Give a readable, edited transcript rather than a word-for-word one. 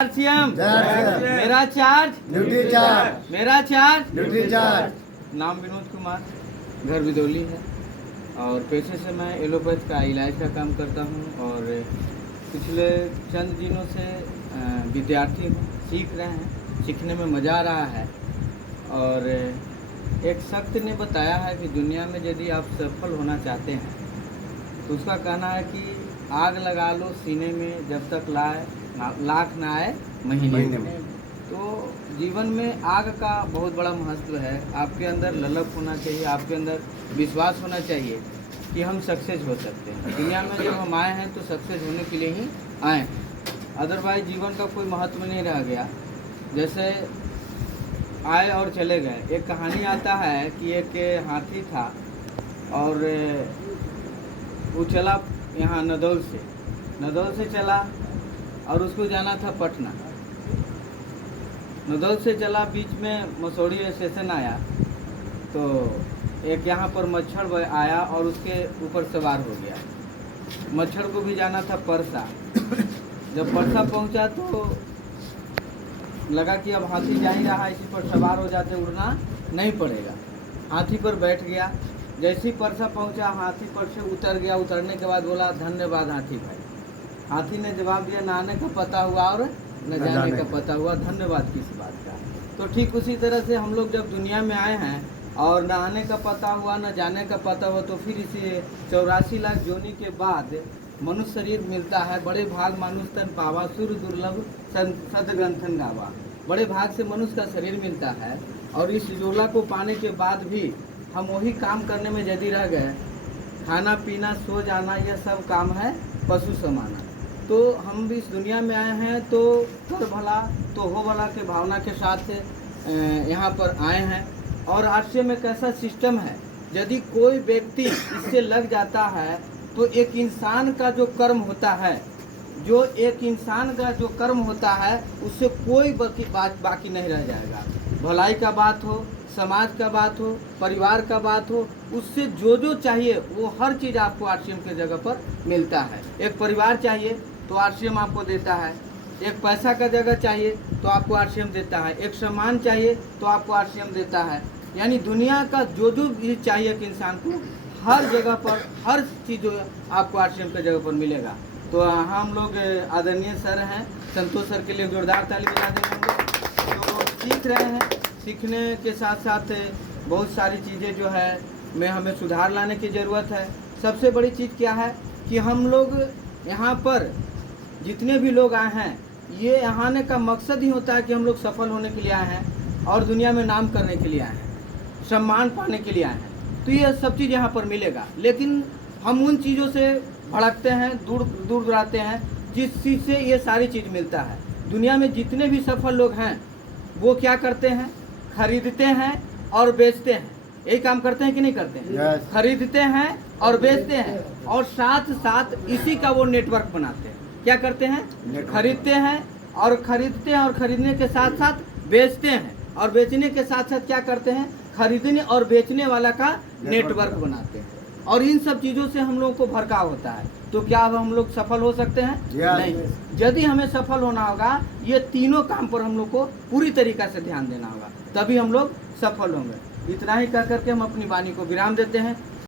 CM मेरा charge duty charge, मेरा charge duty charge. नाम विनोद कुमार, घर विदौली है और पेशे से मैं एलोपैथ का इलाज का काम करता हूं और पिछले चंद दिनों से विद्यार्थी हूं, सीख रहे हैं, सीखने में मज़ा आ रहा है। और एक शख्स ने बताया है कि दुनिया में यदि आप सफल होना चाहते हैं तो उसका कहना है कि आग लगा लो सीने में जब तक लाख ना आए महीने में। तो जीवन में आग का बहुत बड़ा महत्व है। आपके अंदर ललक होना चाहिए, आपके अंदर विश्वास होना चाहिए कि हम सक्सेस हो सकते हैं। दुनिया में जब हम आए हैं तो सक्सेस होने के लिए ही आए हैं, अदरवाइज जीवन का कोई महत्व नहीं रह गया। जैसे आए और चले गए। एक कहानी आता है कि एक हाथी था और वो चला यहाँ नदौल से चला और उसको जाना था पटना। नदौल से चला, बीच में मसौड़ी स्टेशन आया तो एक यहाँ पर मच्छर आया और उसके ऊपर सवार हो गया। मच्छर को भी जाना था परसा। जब परसा पहुँचा तो लगा कि अब हाथी जा ही रहा है, इसी पर सवार हो जाते, उड़ना नहीं पड़ेगा। हाथी पर बैठ गया। जैसे ही परसा पहुँचा हाथी पर से उतर गया। उतरने के बाद बोला धन्यवाद हाथी भाई। हाथी ने जवाब दिया न आने का पता हुआ और न जाने का पता हुआ, धन्यवाद किस बात का। तो ठीक उसी तरह से हम लोग जब दुनिया में आए हैं और न आने का पता हुआ न जाने का पता हुआ तो फिर इसे 84 लाख जोनी के बाद मनुष्य शरीर मिलता है। बड़े भाग मानुष तन पावा, सुर दुर्लभ सदग्रंथन गावा। बड़े भाग से मनुष्य का शरीर मिलता है और इस जोला को पाने के बाद भी हम वही काम करने में यदि रह गए, खाना पीना सो जाना, यह सब काम है पशु समाना। तो हम भी इस दुनिया में आए हैं तो कर भला तो हो भला के भावना के साथ यहाँ पर आए हैं। और आश्रय में कैसा सिस्टम है, यदि कोई व्यक्ति इससे लग जाता है तो एक इंसान का जो कर्म होता है, उससे कोई बाकी नहीं रह जाएगा। भलाई का बात हो, समाज का बात हो, परिवार का बात हो, उससे जो चाहिए वो हर चीज़ आपको आरसीएम के जगह पर मिलता है। एक परिवार चाहिए तो आरसीएम आपको देता है, एक पैसा का जगह चाहिए तो आपको आरसीएम देता है, एक सम्मान चाहिए तो आपको आरसीएम देता है। यानी दुनिया का जो भी चाहिए कि इंसान को हर जगह पर हर चीज़ आपको आरसीएम के जगह पर मिलेगा। तो हम लोग आदरणीय सर हैं, संतोष सर के लिए जोरदार ताली बजा देंगे। तो सीख रहे हैं, सीखने के साथ साथ बहुत सारी चीज़ें जो है में हमें सुधार लाने की ज़रूरत है। सबसे बड़ी चीज़ क्या है कि हम लोग यहाँ पर जितने भी लोग आए हैं, ये यहाँ आने का मकसद ही होता है कि हम लोग सफल होने के लिए आए हैं और दुनिया में नाम करने के लिए आए हैं, सम्मान पाने के लिए आए हैं। तो ये सब चीज़ यहाँ पर मिलेगा, लेकिन हम उन चीज़ों से भड़कते हैं, दूर दुराते हैं जिस चीज़ से ये सारी चीज़ मिलता है। दुनिया में जितने भी सफल लोग हैं वो क्या करते हैं, खरीदते हैं और बेचते हैं। यही काम करते हैं कि नहीं करते हैं? yes. खरीदते हैं और बेचते हैं और साथ साथ इसी का वो नेटवर्क बनाते हैं। क्या करते हैं? खरीदते हैं और खरीदने के साथ साथ बेचते हैं और बेचने के साथ साथ क्या करते हैं, खरीदने और बेचने वाला का नेटवर्क बनाते हैं। और इन सब चीज़ों से हम लोगों को भड़काव होता है। तो क्या अब हम लोग सफल हो सकते हैं? नहीं। यदि हमें सफल होना होगा, ये तीनों काम पर हम लोग को पूरी तरीक़ा से ध्यान देना होगा, तभी हम लोग सफल होंगे। इतना ही कह करके हम अपनी वाणी को विराम देते हैं।